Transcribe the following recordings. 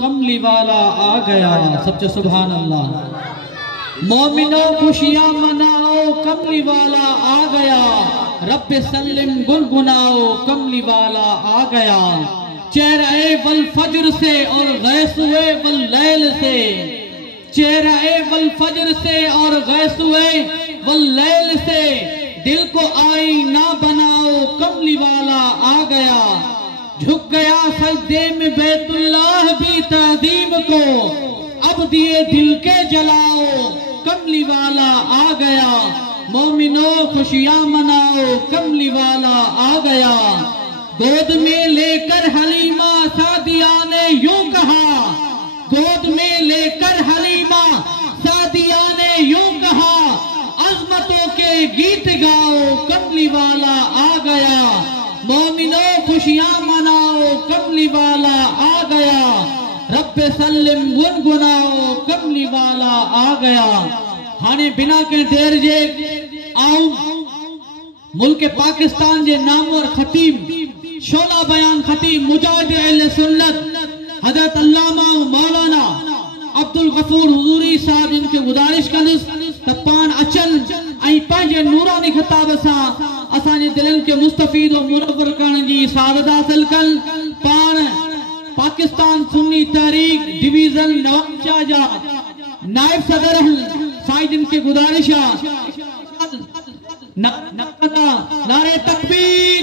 کملی والا آ گیا. سب سبحان اللہ. مومنوں خوشیاں مناؤ کملی والا آ گیا. رب سلم گنگناؤ کملی والا آ گیا. چہرہ والفجر سے اور غیثوے واللیل سے، چہرہ والفجر سے اور غیثوے واللیل سے، دل کو آئینہ بناؤ کملی والا آ گیا. جھک گیا سجدے میں بیت اللہ بھی تعظیم کو، اب دیے دل کے جلاؤ کملی والا آ گیا. مومنوں خوشیاں مناؤ کملی والا آ گیا. گود میں لے کر حلیمہ سعدیہ نے یوں کہا، گود میں لے کر حلیمہ سعدیہ نے یوں کہا، عظمتوں کے گیت گاؤ کملی والا آ گیا. مومنوں خوشیاں مناؤ کملی والا آ گیا. رب سلم گنگناؤ کملی والا آ گیا. ہانے بنا کے دیر جے آؤں ملک پاکستان جے نامور خطیب شعلہ بیان خطیب مجاہد اہل سنت حضرت علامہ مولانا عبدالغفور حضوری صاحب ان کے گزارش کنس تپان اچن ای پانچے نورانی خطاب اسانے دلن کے مستفید و منور کرن جی سعادت حاصل کن. پان پاکستان سنی تحریک ڈویژن نوانچہ جا نائب صدر سائد ان کے گزارشہ نعرہ تکبیر،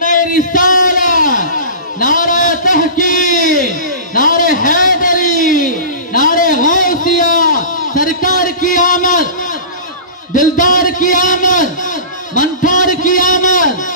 نعرہ رسالت، نعرہ تحقیق، نعرہ حیدری، نعرہ غوثیہ. سرکار کی آمد، دلدار کی آمد، منفار کی آمد.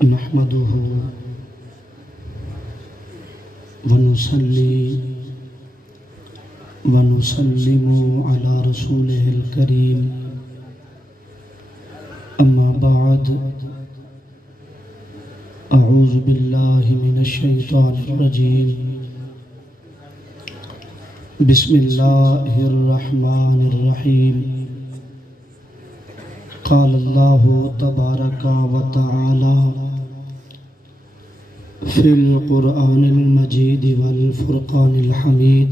نحمده ونصلي ونسلم على رسوله الكريم. أما بعد، أعوذ بالله من الشيطان الرجيم. بسم الله الرحمن الرحيم. قال الله تبارك وتعالى في القرآن المجيد والفرقان الحميد: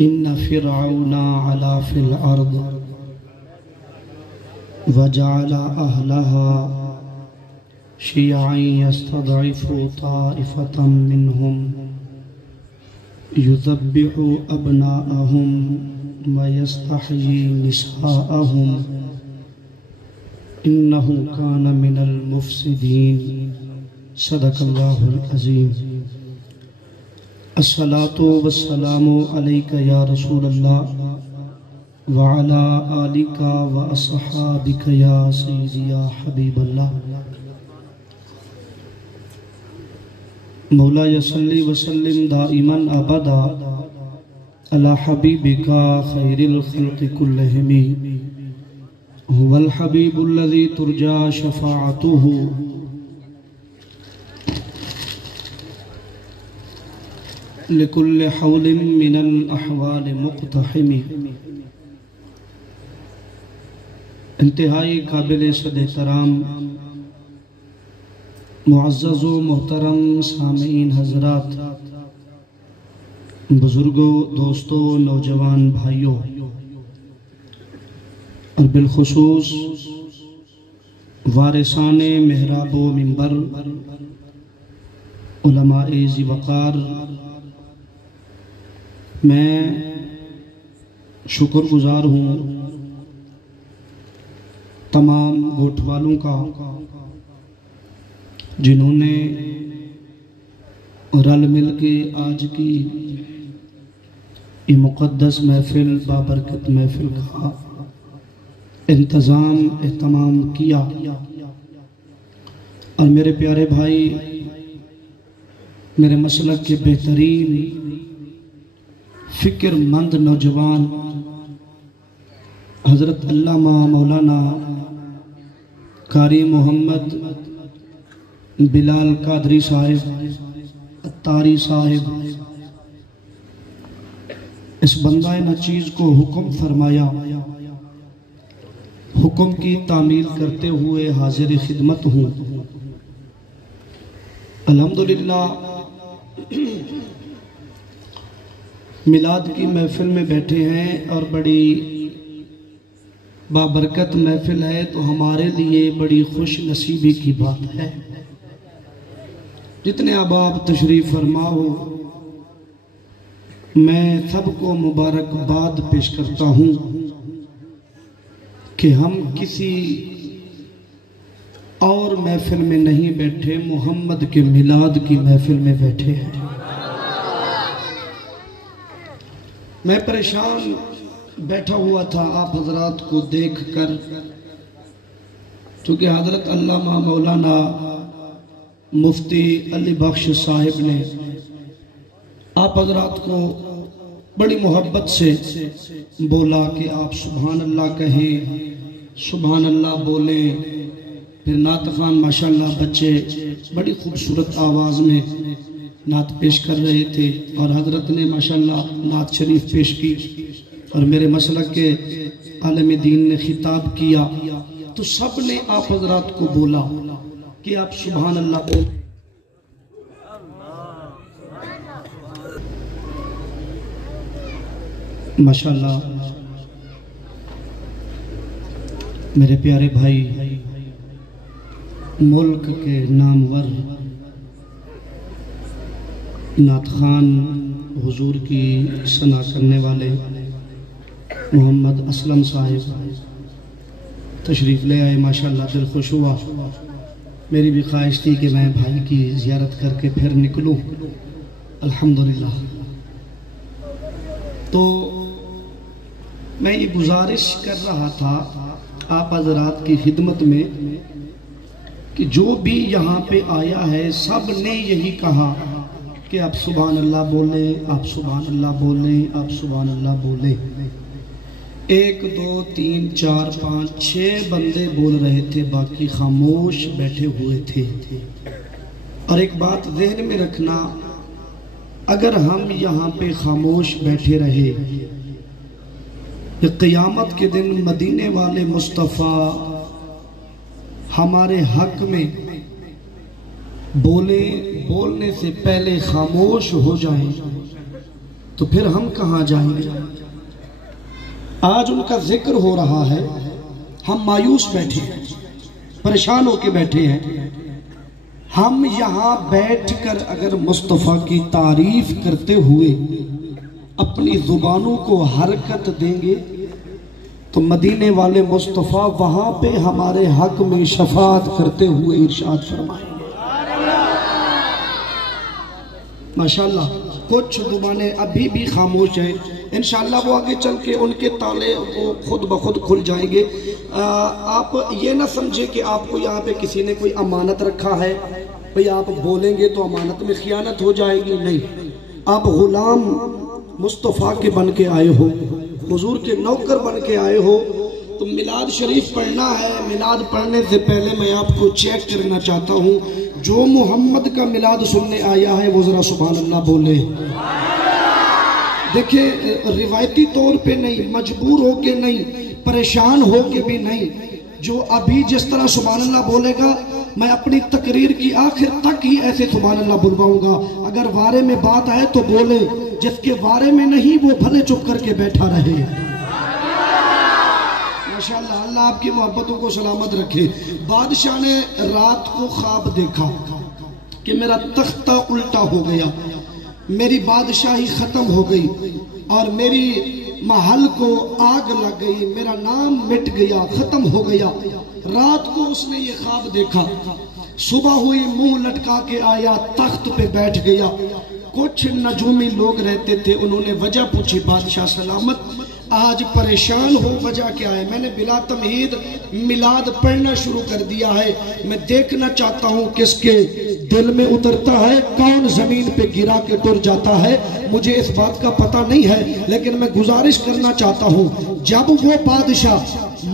إن فرعون علا في الأرض وجعل أهلها شيعا يستضعف طائفة منهم يذبح أبناءهم ويستحيي نساءهم إنه كان من المفسدين. صدق الله العظيم. الصلاة والسلام عليك يا رسول الله وعلى آلك وأصحابك يا سيدي يا حبيب الله. مولاي صلي وسلم دائما أبدا على حبيبك خير الخلق كلهم. هو الحبيب الذي ترجى شفاعته لكل حول من الأحوال مقتحم. انتہائی قابل صد احترام معزز و محترم سامعین حضرات، بزرگوں، دوستوں، نوجوان بھائیوں اور بالخصوص وارثان محراب و منبر، علماء ذی وقار، میں شکر گزار ہوں تمام گوٹھ والوں کا جنہوں نے رل مل کے آج کی یہ مقدس محفل، بابرکت محفل کا انتظام اہتمام کیا۔ اور میرے پیارے بھائی، میرے مسلک کے بہترین فکر مند نوجوان حضرت علامہ مولانا قاری محمد بلال قادری صاحب اتاری صاحب، اس بندہ نچیز کو حکم فرمایا، حکم کی تعمیل کرتے ہوئے حاضر خدمت ہوں۔ الحمدللہ میلاد کی محفل میں بیٹھے ہیں اور بڑی بابرکت محفل ہے، تو ہمارے لیے بڑی خوش نصیبی کی بات ہے۔ جتنے احباب تشریف فرما ہو، میں سب کو مبارکباد پیش کرتا ہوں کہ ہم کسی اور محفل میں نہیں بیٹھے، محمد کے میلاد کی محفل میں بیٹھے ہیں۔ میں پریشان بیٹھا ہوا تھا آپ حضرات کو دیکھ کر، چونکہ حضرت علامہ مولانا مفتی علی بخش صاحب نے آپ حضرات کو بڑی محبت سے بولا کہ آپ سبحان اللہ کہیں، سبحان اللہ بولیں۔ پھر نعت خوان ماشاءاللہ بچے بڑی خوبصورت آواز میں نعت پیش کر رہے تھے، اور حضرت نے ماشاءاللہ نعت شریف پیش کی، اور میرے مسلک کے عالم دین نے خطاب کیا، تو سب نے آپ حضرات کو بولا کہ آپ سبحان اللہ بولیں۔ ماشاءاللہ میرے پیارے بھائی، ملک کے نامور نعت خوان حضور کی ثنا کرنے والے محمد اسلم صاحب تشریف لے آئے، ماشاءاللہ دل خوش ہوا۔ میری بھی خواہش تھی کہ میں بھائی کی زیارت کر کے پھر نکلوں، الحمدللہ۔ تو میں یہ گزارش کر رہا تھا آپ حضرات کی خدمت میں کہ جو بھی یہاں پہ آیا ہے سب نے یہی کہا کہ آپ سبحان اللہ بولیں، آپ سبحان اللہ بولیں، آپ سبحان اللہ بولیں۔ 1 2 3 4 5 6 بندے بول رہے تھے، باقی خاموش بیٹھے ہوئے تھے۔ اور ایک بات ذہن میں رکھنا، اگر ہم یہاں پہ خاموش بیٹھے رہے، قیامت کے دن مدینے والے مصطفیٰ ہمارے حق میں بولنے سے پہلے خاموش ہو جائیں تو پھر ہم کہاں جائیں گے؟ آج ان کا ذکر ہو رہا ہے، ہم مایوس بیٹھے ہیں، پریشان ہو کے بیٹھے ہیں۔ ہم یہاں بیٹھ کر اگر مصطفیٰ کی تعریف کرتے ہوئے اپنی زبانوں کو حرکت دیں گے تو مدینے والے مصطفیٰ وہاں پہ ہمارے حق میں شفاعت کرتے ہوئے ارشاد فرمائیں گے۔ ماشاءاللہ کچھ زبانیں ابھی بھی خاموش ہیں، انشاءاللہ وہ آگے چل کے ان کے تالے وہ خود بخود کھل جائیں گے۔ آپ یہ نہ سمجھے کہ آپ کو یہاں پہ کسی نے کوئی امانت رکھا ہے، بھئی آپ بولیں گے تو امانت میں خیانت ہو جائے گی، نہیں۔ آپ غلام مصطفیٰ کے بن کے آئے ہو، حضور کے نوکر بن کے آئے ہو، تو میلاد شریف پڑھنا ہے۔ میلاد پڑھنے سے پہلے میں آپ کو چیک کرنا چاہتا ہوں، جو محمد کا میلاد سننے آیا ہے وہ ذرا سبحان اللہ بولے۔ دیکھیں روایتی طور پہ نہیں، مجبور ہو کے نہیں، پریشان ہو کے بھی نہیں، جو ابھی جس طرح سبحان اللہ بولے گا میں اپنی تقریر کی آخر تک ہی ایسے سبحان اللہ بلواؤں گا۔ اگر وارے میں بات آئے تو بولے، جس کے بارے میں نہیں وہ بھلے چپ کر کے بیٹھا رہے۔ ماشاءاللہ، اللہ آپ کی محبتوں کو سلامت رکھے۔ بادشاہ نے رات کو خواب دیکھا کہ میرا تختہ الٹا ہو گیا، میری بادشاہی ختم ہو گئی اور میری محل کو آگ لگ گئی، میرا نام مٹ گیا، ختم ہو گیا۔ رات کو اس نے یہ خواب دیکھا، صبح ہوئی منہ لٹکا کے آیا، تخت پہ بیٹھ گیا۔ کچھ نجومی لوگ رہتے تھے، انہوں نے وجہ پوچھی، بادشاہ سلامت آج پریشان ہو، وجہ کیا ہے؟ میں نے بلا تمہید میلاد پڑھنا شروع کر دیا ہے، میں دیکھنا چاہتا ہوں کس کے دل میں اترتا ہے، کون زمین پہ گرا کے ٹر جاتا ہے، مجھے اس بات کا پتہ نہیں ہے، لیکن میں گزارش کرنا چاہتا ہوں۔ جب وہ بادشاہ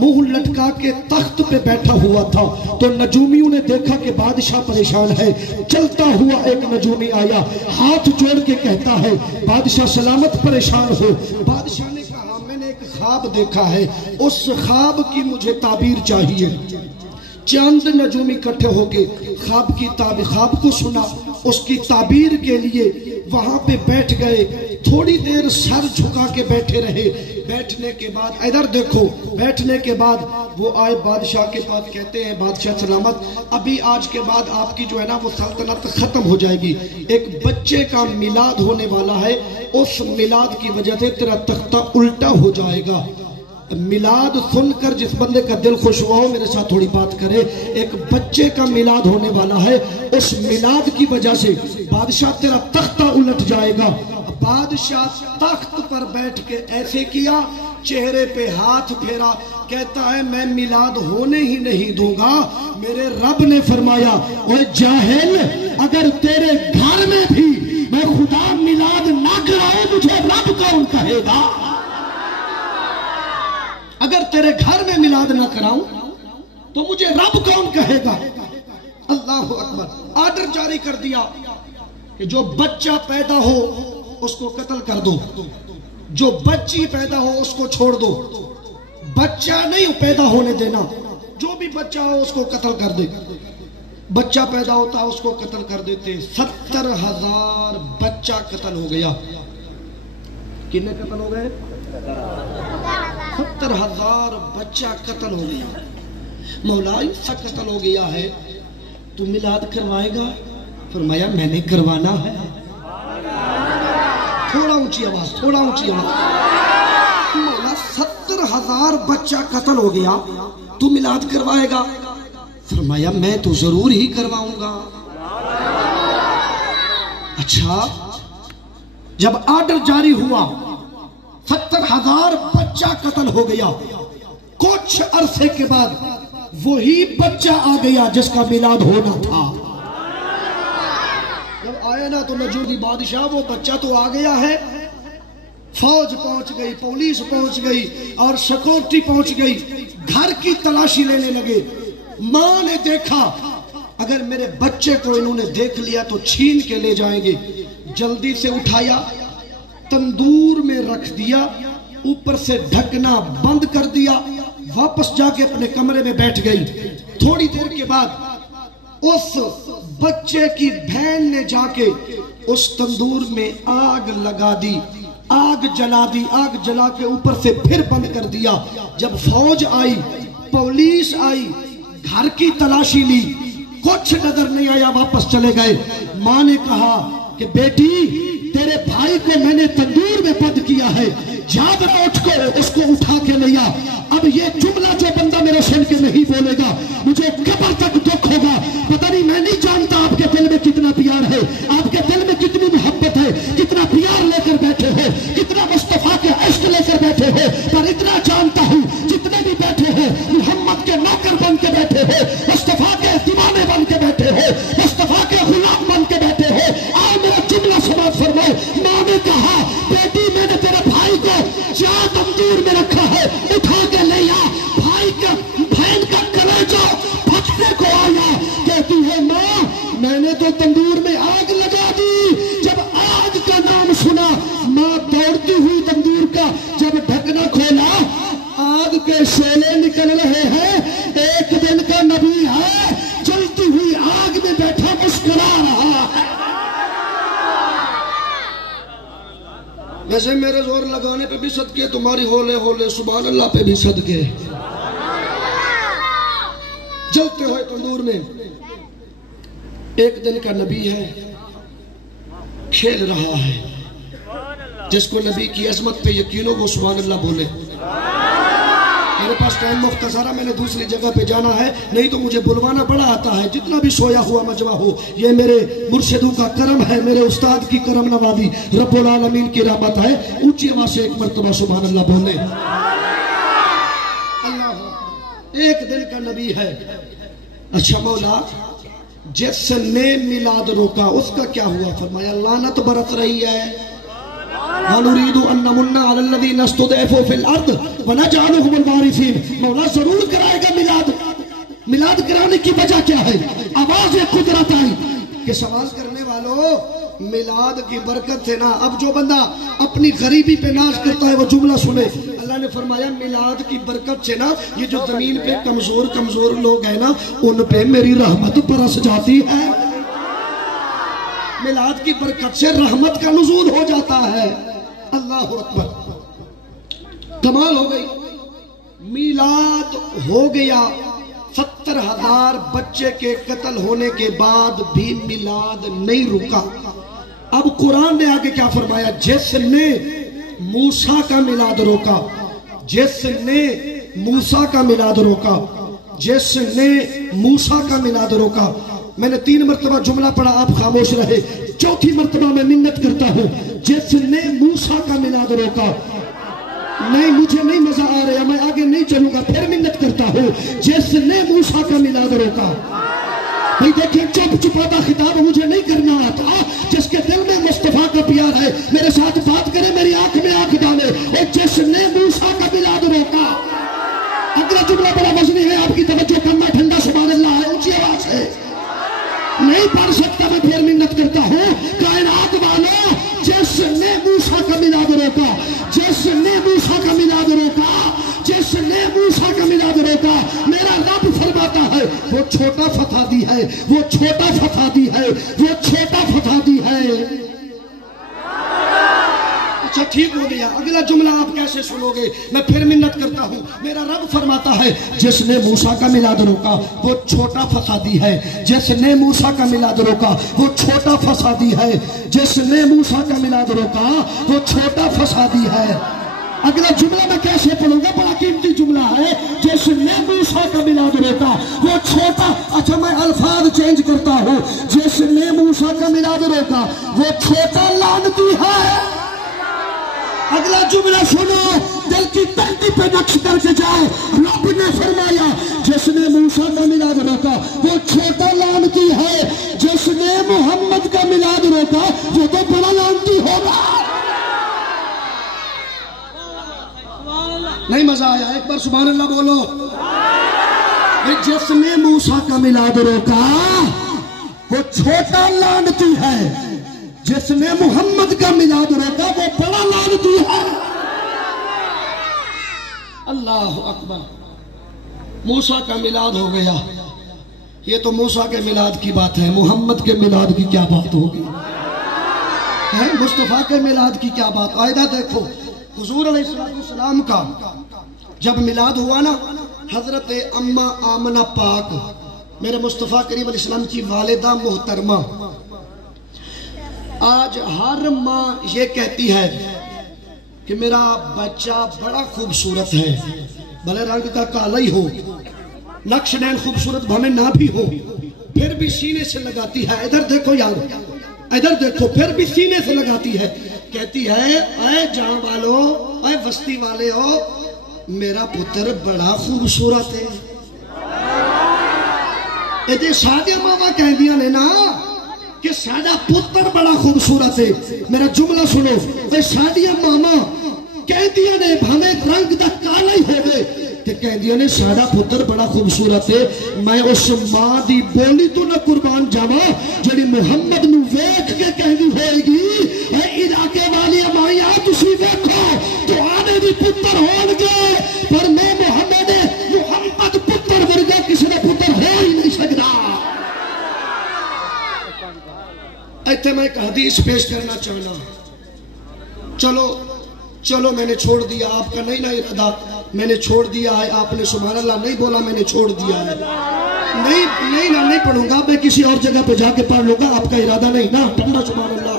منہ لٹکا کے تخت پہ بیٹھا ہوا تھا تو نجومیوں نے دیکھا کہ بادشاہ پریشان ہے۔ چلتا ہوا ایک نجومی آیا، ہاتھ جوڑ کے کہتا ہے بادشاہ سلامت پریشان ہو۔ بادشاہ نے کہا میں نے ایک خواب دیکھا ہے، اس خواب کی مجھے تعبیر چاہیے۔ چند نجومی اکٹھے ہو کے خواب کی تعبیر، خواب کو سنا، اس کی تعبیر کے لیے وہاں پہ بیٹھ گئے۔ تھوڑی دیر سر جھکا کے بیٹھے رہے، بیٹھنے کے بعد ادھر دیکھو، بیٹھنے کے بعد وہ آئے بادشاہ کے پاس، کہتے ہیں بادشاہ سلامت ابھی آج کے بعد آپ کی جو ہے نا وہ سلطنت ختم ہو جائے گی، ایک بچے کا میلاد ہونے والا ہے، اس میلاد کی وجہ سے تیرا تختہ الٹا ہو جائے گا۔ میلاد سن کر جس بندے کا دل خوش ہوا ہو میرے ساتھ تھوڑی بات کرے۔ ایک بچے کا میلاد ہونے والا ہے، اس میلاد کی وجہ سے بادشاہ تیرا تختہ الٹ جائے گا۔ بادشاہ تخت پر بیٹھ کے ایسے کیا، چہرے پہ ہاتھ پھیرا، کہتا ہے میں میلاد ہونے ہی نہیں دوں گا۔ میرے رب نے فرمایا اوے جاہل، اگر تیرے گھر میں بھی میں خدا میلاد نہ کراؤں مجھے رب کون کہے گا؟ اگر تیرے گھر میں میلاد نہ کراؤں تو مجھے رب کون کہے گا؟ اللہ اکبر۔ آرڈر جاری کر دیا کہ جو بچہ پیدا ہو اس کو قتل کر دو، جو بچی پیدا ہو اس کو چھوڑ دو، بچہ نہیں پیدا ہونے دینا، جو بھی بچہ ہو اس کو قتل کر دے۔ بچہ پیدا ہوتا اس کو قتل کر دیتے۔ 70,000 بچہ قتل ہو گیا۔ کتنے قتل ہو گئے؟ 70,000 بچہ قتل ہو گیا۔ مولا ایسا قتل ہو گیا ہے تو میلاد کروائے گا؟ فرمایا میں نے کروانا ہے۔ تھوڑا اونچی آواز، تھوڑا اونچی آواز۔ مولا 70,000 بچہ قتل ہو گیا تو میلاد کروائے گا؟ فرمایا میں تو ضرور ہی کرواؤں گا۔ اچھا، جب آرڈر جاری ہوا 70,000 بچہ قتل ہو گیا، کچھ عرصے کے بعد وہی بچہ آ گیا جس کا میلاد ہونا تھا۔ جب آیا نا تو نجومی بادشاہ وہ بچہ تو آ گیا ہے، فوج پہنچ گئی، پولیس پہنچ گئی اور سیکورٹی پہنچ گئی، گھر کی تلاشی لینے لگے۔ ماں نے دیکھا اگر میرے بچے کو انہوں نے دیکھ لیا تو چھین کے لے جائیں گے، جلدی سے اٹھایا، تندور میں رکھ دیا، اوپر سے ڈھکنا بند کر دیا، واپس جا کے اپنے کمرے میں بیٹھ گئی۔ تھوڑی دیر کے بعد اس بچے کی بہن نے جا کے اس تندور میں آگ لگا دی، آگ جلا دی، آگ جلا کے اوپر سے پھر بند کر دیا۔ جب فوج آئی، پولیس آئی، گھر کی تلاشی لی، کچھ نظر نہیں آیا، واپس چلے گئے۔ ماں نے کہا کہ بیٹی تیرے بھائی کو میں نے تندور میں بند کیا ہے، جاب نہ اٹھ کر اس کو اٹھا کے لیا۔ اب یہ جملہ جو بندہ میرے سن کے نہیں بولے گا مجھے قبر تک دکھ ہوگا۔ پتہ نہیں، میں نہیں جانتا آپ کے دل میں کتنا پیار ہے، آپ کے دل میں کتنی محبت ہے، کتنا پیار لے کر بیٹھے ہو، کتنا مصطفیٰ کے عشق لے کر بیٹھے ہو، پر اتنا جانتا ہوں جتنے بھی بیٹھے ہو محمد کے نوکر بن کے بیٹھے ہو، مصطفیٰ کے دیوانے بن کے بیٹھے ہو، مصطفیٰ کے غلام بن کے بیٹھے ہو۔ آؤ میرا جملہ سماعت فرماؤ۔ ماں نے کہا بیٹی میں نے تیرے بھائی کو جا تندور میں رکھا ہے، اٹھا کے لے آ۔ بھائی کا بہن کا کلیجہ پھٹنے کو آیا، کہتی ہے ماں میں نے تو تندور میں آگ لگا دی۔ جب آگ کا نام سنا ماں دوڑتی ہوئی تندور کا جب ڈھکنا کھولا، آگ کے شعلے نکل رہے ہیں۔ ایک دن کا نبی ہے، جلتی ہوئی آگ میں بیٹھا مسکرا رہا ہے۔ ویسے میرے زور لگانے پہ بھی صدقے، تمہاری ہولے ہولے سبحان اللہ پہ بھی صدقے. جلتے ہوئے تندور میں ایک دن کا نبی ہے، کھیل رہا ہے. جس کو نبی کی عظمت پہ یقین ہو وہ سبحان اللہ بولے. میرے پاس ٹائم مختصر ہے، میں نے دوسری جگہ پہ جانا ہے، نہیں تو مجھے بلوانا بڑا آتا ہے. جتنا بھی سویا ہوا مجمع ہو، یہ میرے مرشدوں کا کرم ہے، میرے استاد کی کرم نوازی، رب العالمین کی رحمت ہے. اونچی آواز سے ایک مرتبہ سبحان اللہ بولے. اللہ ایک دن کا نبی ہے. اچھا مولا، جس نے میلاد روکا اس کا کیا ہوا؟ فرمایا لعنت برت رہی ہے. وَنُرِيدُ أَن نَّمُنَّ عَلَى الَّذِينَ اسْتُضْعِفُوا فِي الْأَرْضِ وَنَجْعَلَهُمُ الْوَارِثِينَ. مولا ضرور کرائے گا میلاد کرانے کی وجہ کیا ہے؟ آواز قدرت آئی کہ سوال کرنے والوں، میلاد کی برکت سے نا. اب جو بندہ اپنی غریبی پہ ناز کرتا ہے وہ جملہ سنے. اللہ نے فرمایا میلاد کی برکت سے نا یہ جو زمین پہ کمزور لوگ ہیں نا ان پہ میری رحمت برس جاتی ہے. میلاد کی برکت سے رحمت کا نزول ہو جاتا ہے. اللہ اکبر، کمال ہو گئی. میلاد ہو گیا. 70,000 بچے کے قتل ہونے کے بعد بھی میلاد نہیں رکا. اب قرآن نے آگے کیا فرمایا؟ جس نے موسیٰ کا میلاد روکا، جس نے موسیٰ کا میلاد روکا، جس نے موسیٰ کا میلاد روکا. میں نے 3 مرتبہ جملہ پڑھا، آپ خاموش رہے. 4تھی مرتبہ میں منت کرتا ہوں، جس نے موسیٰ کا میلاد روکا. نہیں مجھے نہیں مزہ آ رہا، میں آگے نہیں چلوں گا، پھر منت کرتا ہوں. جس نے موسیٰ کا میلاد روکا. بھئی دیکھیں چپاتا خطاب مجھے نہیں کرنا آتا. جس کے دل میں مصطفیٰ کا پیار ہے میرے ساتھ بات کرے، میری آنکھ میں آنکھ ڈالے. اور جس نے موسیٰ کا میلاد روکا. اگلا جملہ بڑا وزنی ہے، آپ کی توجہ کرنا. ٹھنڈا سبحان اللہ ہے، اونچی آواز ہے. نہیں پڑھ سکتا میں پھر منت کرتا ہوں. کائنات والوں، جس نے موسیٰ کا میلاد روکا، جس نے موسیٰ کا میلاد روکا، جس نے موسیٰ کا میلاد روکا، میرا رب فرماتا ہے وہ چھوٹا فتح دی ہے، وہ چھوٹا فتح دی ہے، وہ چھوٹا فتح دی ہے. اچھا ٹھیک ہو گیا. اگلا جملہ آپ کیسے سنو گے؟ میں پھر منت کرتا ہوں. میرا رب فرماتا ہے جس نے موسیٰ کا میلاد روکا وہ چھوٹا فسادی ہے. جس نے موسیٰ کا میلاد روکا وہ چھوٹا فسادی ہے. جس نے موسیٰ کا میلاد روکا وہ چھوٹا فسادی ہے. اگلا جملہ میں کیسے پڑھوں گا؟ بڑا قیمتی جملہ ہے. جس نے موسیٰ کا میلاد روکا وہ چھوٹا. اچھا میں الفاظ چینج کرتا ہوں. جس نے موسیٰ کا میلاد روکا وہ چھوٹا لعنتی ہے. اگلا جملہ سنو، دل کی تنگی پہ نقش کر کے جائے. رب نے فرمایا جس نے موسیٰ کا میلاد روکا وہ چھوٹا لعنتی ہے. جس نے محمد کا میلاد روکا وہ تو بڑا لعنتی ہوگا. نہیں مزہ آیا؟ ایک بار سبحان اللہ بولو. جس نے موسیٰ کا میلاد روکا وہ چھوٹا لعنتی ہے. جس نے محمد کا میلاد روکا وہ بڑا لعنتی ہے. اللہ اکبر. موسیٰ کا میلاد ہو گیا. یہ تو موسیٰ کے میلاد کی بات ہے. محمد کے میلاد کی کیا بات ہوگی؟ مصطفیٰ کے میلاد کی کیا بات؟ آئدہ دیکھو حضور علیہ السلام کا جب میلاد ہوا نا، حضرت اماں آمنہ پاک میرے مصطفیٰ کریم علیہ السلام کی والدہ محترمہ آج ہر ماں یہ کہتی ہے کہ میرا بچہ بڑا خوبصورت ہے، بھلے رنگ کا کالا ہی ہو، نقش نین خوبصورت بھلے نہ بھی ہو، پھر بھی سینے سے لگاتی ہے. ادھر دیکھو یار، ادھر دیکھو، پھر بھی سینے سے لگاتی ہے. کہتی ہے اے جان والو، اے بستی والے ہو، میرا پتر بڑا خوبصورت ہے. یہ سادیا ماما کہہ دیا نے نا کہ سادہ پتر بڑا خوبصورت ہے. میرا جملہ سنو، اے سادیا ماما کہہ دیا نے بھامے رنگ دا کالا ہی ہو گئے کہ کہہ دیا نے سادہ پتر بڑا خوبصورت ہے. میں اس ماں دی بولی تو نہ قربان جاوا جڑی محمد نو ویکھ کے کہنی ہوئے گی اے علاقے والی مائیاں تسی ویکھو تو آنے دی پتر ہون گے، پر میں محمد پتر ورگا کسی نے پتر ہو ہی نہیں سکتا. ایتھے میں ایک حدیث پیش کرنا چاہنا. چلو میں نے چھوڑ دیا، آپ کا نہیں نا ارادہ، میں نے چھوڑ دیا ہے، آپ نے سبحان اللہ نہیں بولا، میں نے چھوڑ دیا ہے، نہیں پڑھوں گا، میں کسی اور جگہ پہ جا کے پڑھ لوں گا، آپ کا ارادہ نہیں نا، ٹھنڈا سبحان اللہ،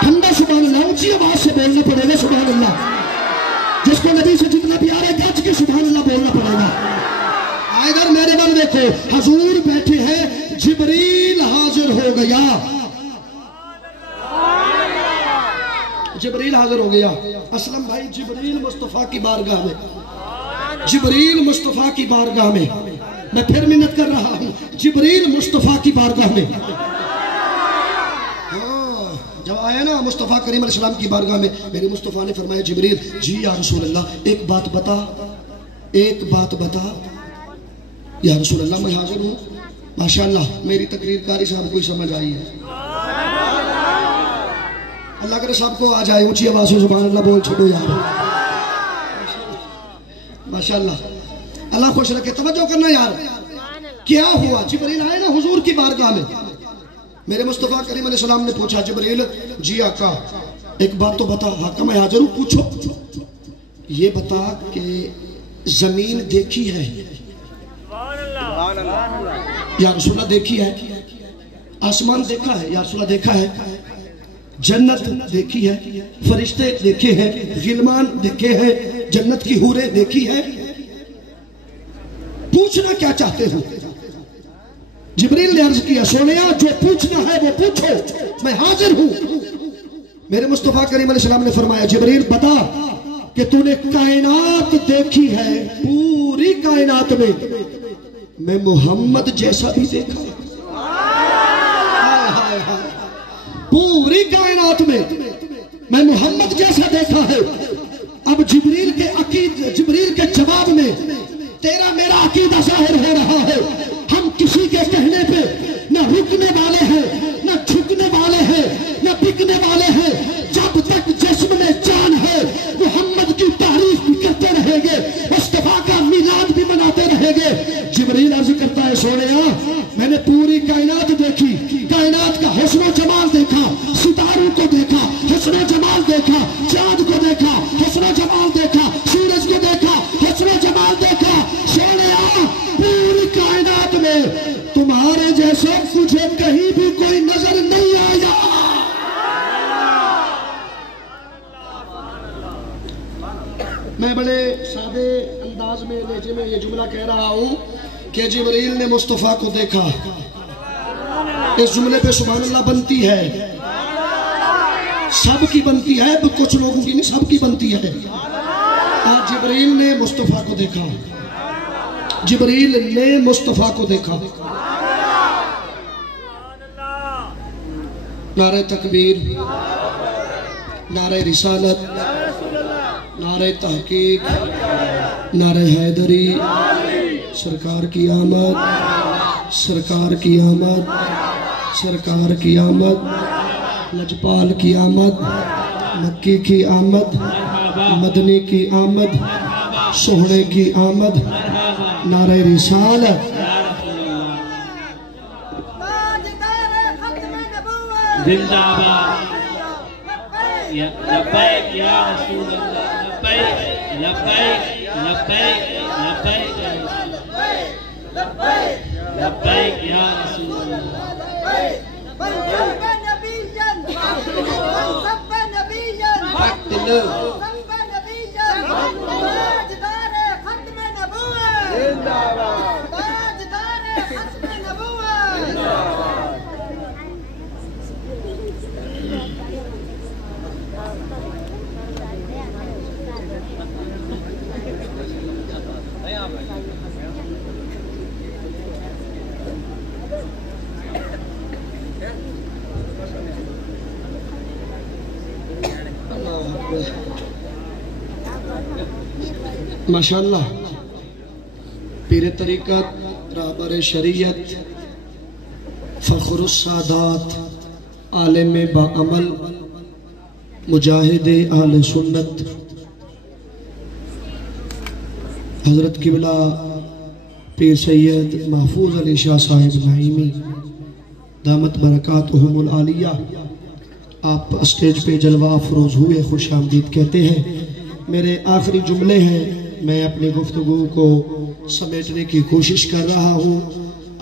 ٹھنڈا سبحان اللہ، اونچی آواز سے بولنا پڑے گا سبحان اللہ، جس کو نبی سے جتنا پیار ہے گج کے سبحان اللہ بولنا پڑے گا۔ ادھر میرے بل دیکھو، حضور بیٹھے ہیں، جبریل حاضر ہو گیا، جبریل حاضر ہو گیا، اسلم بھائی جبریل مصطفیٰ کی بارگاہ میں، جبریل مصطفیٰ کی بارگاہ میں، میں پھر منت کر رہا ہوں، جبریل مصطفیٰ کی بارگاہ میں، جب آیا نا مصطفیٰ کریم علیہ السلام کی بارگاہ میں، میرے مصطفیٰ نے فرمایا جبریل جی یا رسول اللہ ایک بات بتا، یا رسول اللہ میں حاضر ہوں، ماشاءاللہ میری تقریر کاری صاحب کو سمجھ آئی ہے، اللہ کرے صاحب کو آ جائے، اونچی آواز سے سبحان اللہ بول چھوڑو یار، ماشاءاللہ اللہ خوش رکھے، توجہ کرنا یار، کیا ہوا؟ جبریل آئے نا حضور کی بارگاہ میں، میرے مصطفیٰ کریم علیہ السلام نے پوچھا جبریل جی آقا ایک بات تو بتا، آقا میں حاضر ہوں، پوچھو، یہ بتا کہ زمین دیکھی ہے یا رسول اللہ دیکھی ہے، آسمان دیکھا ہے یا رسول اللہ دیکھا ہے، جنت دیکھی ہے، فرشتے دیکھے ہیں، غلمان دیکھے ہیں، جنت کی حوریں دیکھی ہے، پوچھنا کیا چاہتے ہو؟ جبریل نے عرض کیا سونیا جو پوچھنا ہے وہ پوچھو، میں حاضر ہوں۔ میرے مصطفیٰ کریم علیہ السلام نے فرمایا جبریل بتا کہ تو نے کائنات دیکھی ہے، پوری کائنات میں محمد جیسا بھی دیکھا، پوری کائنات میں محمد جیسا دیکھا ہے۔ اب جبریل کے جواب میں تیرا میرا عقیدہ ظاہر ہو رہا ہے، ہم کسی کے کہنے پہ نہ رکنے والے ہیں، نہ جھکنے والے ہیں، نہ بکنے والے ہیں، جب تک جسم میں جان ہے محمد کی تعریف بھی کرتے رہیں گے، مصطفیٰ کا میلاد بھی مناتے رہیں گے۔ جبریل عرض کرتا ہے سونیا میں نے پوری کائنات دیکھی، کائنات کا حسن و جمال دیکھا، ستاروں کو دیکھا، حسن و جمال دیکھا، چاند کو دیکھا، حسن و جمال دیکھا، سورج کو دیکھا، حسن و جمال دیکھا، سونیا پوری کائنات میں تمہارے جیسے مجھے کہیں بھی کوئی نظر نہیں آیا۔ میں بڑے سادے انداز میں لہجے میں یہ جملہ کہہ رہا ہوں کہ جبریل نے مصطفیٰ کو دیکھا، اس جملے پہ سبحان اللہ بنتی ہے، سب کی بنتی ہے، کچھ لوگوں کی نہیں، سب کی بنتی ہے۔ آج جبریل نے مصطفیٰ کو دیکھا، جبریل نے مصطفیٰ کو دیکھا۔ نعرہ تکبیر، نعرہ رسالت، نعرہ تحقیق، نعرہ حیدری، سرکار کی آمد، سرکار کی آمد، سرکار کی آمد، لجپال کی آمد، مکی کی آمد، مدنی کی آمد، سہنے کی آمد، نعرہ رسالت، زندہ باد، لبیک یا رسول اللہ، لبیک لبیک لبیک لبیک لبیک یا رسول اللہ۔ ماشاءاللہ پیر طریقت، رہبر شریعت، فخر السادات، عالم باعمل، مجاہد اہل سنت، حضرت قبلہ پیر سید محفوظ علی شاہ صاحب نعیمی دامت برکاتہم العالیہ آپ اسٹیج پہ جلوہ افروز ہوئے، خوش آمدید کہتے ہیں۔ میرے آخری جملے ہیں، میں اپنی گفتگو کو سمیٹنے کی کوشش کر رہا ہوں۔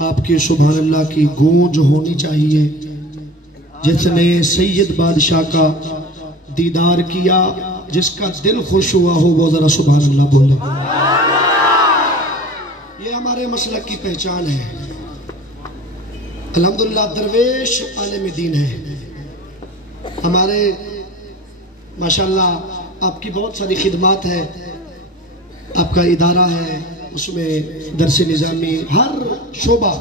آپ کے سبحان اللہ کی گونج ہونی چاہیے۔ جس نے سید بادشاہ کا دیدار کیا، جس کا دل خوش ہوا ہو، وہ ذرا سبحان اللہ بولے۔ یہ ہمارے مسلک کی پہچان ہے۔ الحمدللہ درویش عالم دین ہے ہمارے، ماشاءاللہ آپ کی بہت ساری خدمات ہے، آپ کا ادارہ ہے، اس میں درس نظامی ہر شعبہ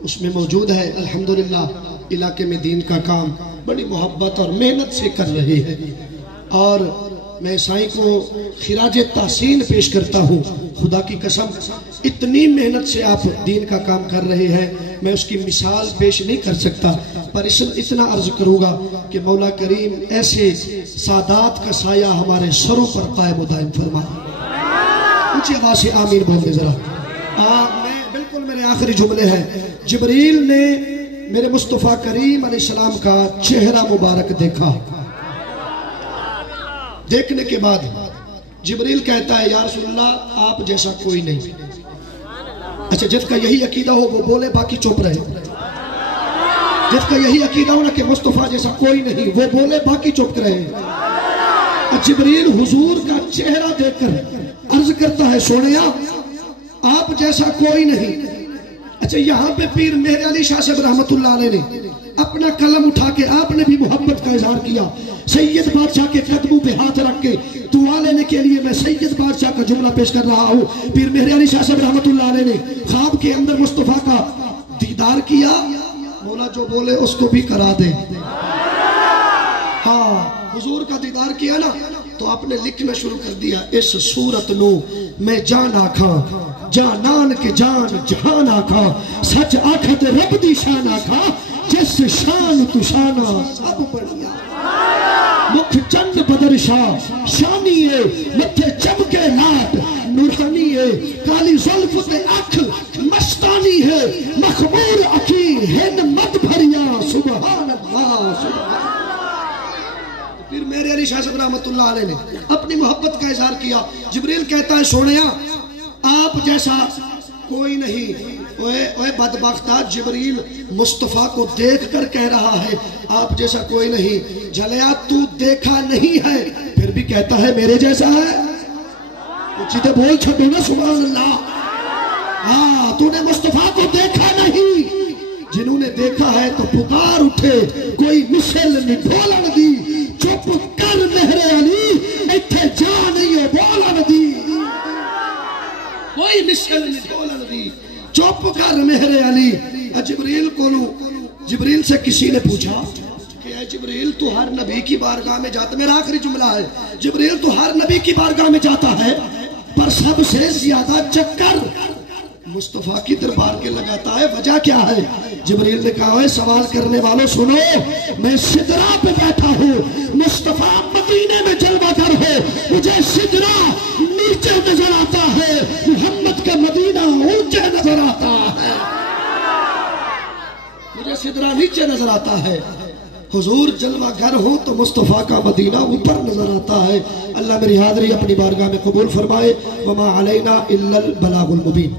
اس میں موجود ہے۔ الحمدللہ علاقے میں دین کا کام بڑی محبت اور محنت سے کر رہے ہیں، اور میں سائیں کو خراج تحسین پیش کرتا ہوں۔ خدا کی قسم اتنی محنت سے آپ دین کا کام کر رہے ہیں، میں اس کی مثال پیش نہیں کر سکتا، پر اتنا عرض کروں گا کہ مولا کریم ایسے سادات کا سایہ ہمارے سروں پر قائم و دائم فرمائے۔ اونچی آواز سے آمین بولتے ذرا۔ میں بالکل میرے آخری جملے ہیں۔ جبریل نے میرے مصطفیٰ کریم علیہ السلام کا چہرہ مبارک دیکھا، دیکھنے کے بعد جبریل کہتا ہے یا رسول اللہ آپ جیسا کوئی نہیں۔ اچھا، جس کا یہی عقیدہ ہو وہ بولے، باقی چپ رہے۔ جس کا یہی عقیدہ ہو نا کہ مصطفیٰ جیسا کوئی نہیں، وہ بولے، باقی چپ رہے۔ جبریل حضور کا چہرہ دیکھ کر عرض کرتا ہے سونیا آپ جیسا کوئی نہیں۔ اچھا، یہاں پہ پیر مہر علی شاہ صاحب رحمت اللہ علیہ نے اپنا قلم اٹھا کے آپ نے بھی محبت کا اظہار کیا۔ سید بادشاہ کے قدموں پہ ہاتھ رکھ کے دعا لینے کے لیے میں سید بادشاہ کا جملہ پیش کر رہا ہوں۔ پیر مہر علی شاہ صاحب رحمت اللہ علیہ نے خواب کے اندر مصطفیٰ کا دیدار کیا۔ مولا جو بولے اس کو بھی کرا دے۔ ہاں، حضور کا دیدار کیا نا تو آپ نے لکھنا شروع کر دیا، اس صورت نو میں جان آکھاں، جانان کے جان جہان آکھاں، سچ آکھت رب دی شان آکھاں، جس شان تو شانہ سب بڑھیا۔ مکھ چند بدر شاہ شانی ہے، متھے چمکے لات نورانی ہے، کالی زلف تے اکھ مستانی ہے، مخمور عقیر ہن مت بھریا، سبحان اللہ سبحان اللہ۔ پھر میرے علی شاہ صاحب رحمت اللہ علیہ نے اپنی محبت کا اظہار کیا۔ جبریل کہتا ہے سونیا آپ جیسا کوئی نہیں۔ اوے بدبختہ، جبریل مصطفیٰ کو دیکھ کر کہہ رہا ہے آپ جیسا کوئی نہیں۔ جھلیا تو دیکھا نہیں ہے پھر بھی کہتا ہے میرے جیسا ہے۔ چیتے بول چھٹو نا سبحان اللہ۔ ہاں، تو نے مصطفیٰ کو دیکھا نہیں، جنہوں نے دیکھا ہے تو پکار اٹھے کوئی مثل نہیں بولن دی، چپ کر مہر علی ایتھے جا نہیں ہے بولن دی، کوئی مثل نہیں بولن دی، چپ کر مہر علی۔ جبریل سے کسی نے پوچھا کہ اے جبریل تو ہر نبی کی بارگاہ میں جاتا، میرا آخری جملہ ہے، جبریل تو ہر نبی کی بارگاہ میں جاتا ہے پر سب سے زیادہ چکر مصطفیٰ کی دربار کے لگاتا ہے، وجہ کیا ہے؟ جبریل نے کہا ہے سوال کرنے والوں سنو، میں سدرہ پہ بیٹھا ہوں، مصطفیٰ مدینے میں جلوہ گر ہے، مجھے سدرہ نیچے نظر آتا ہے، محمد کا مدینہ اونچے نظر آتا ہے، مجھے سدرہ نیچے نظر آتا ہے۔ حضور جلوہ گر ہو تو مصطفیٰ کا مدینہ اوپر نظر آتا ہے۔ اللہ میری حاضری اپنی بارگاہ میں قبول فرمائے۔ وما علینا الا البلاغ المبین۔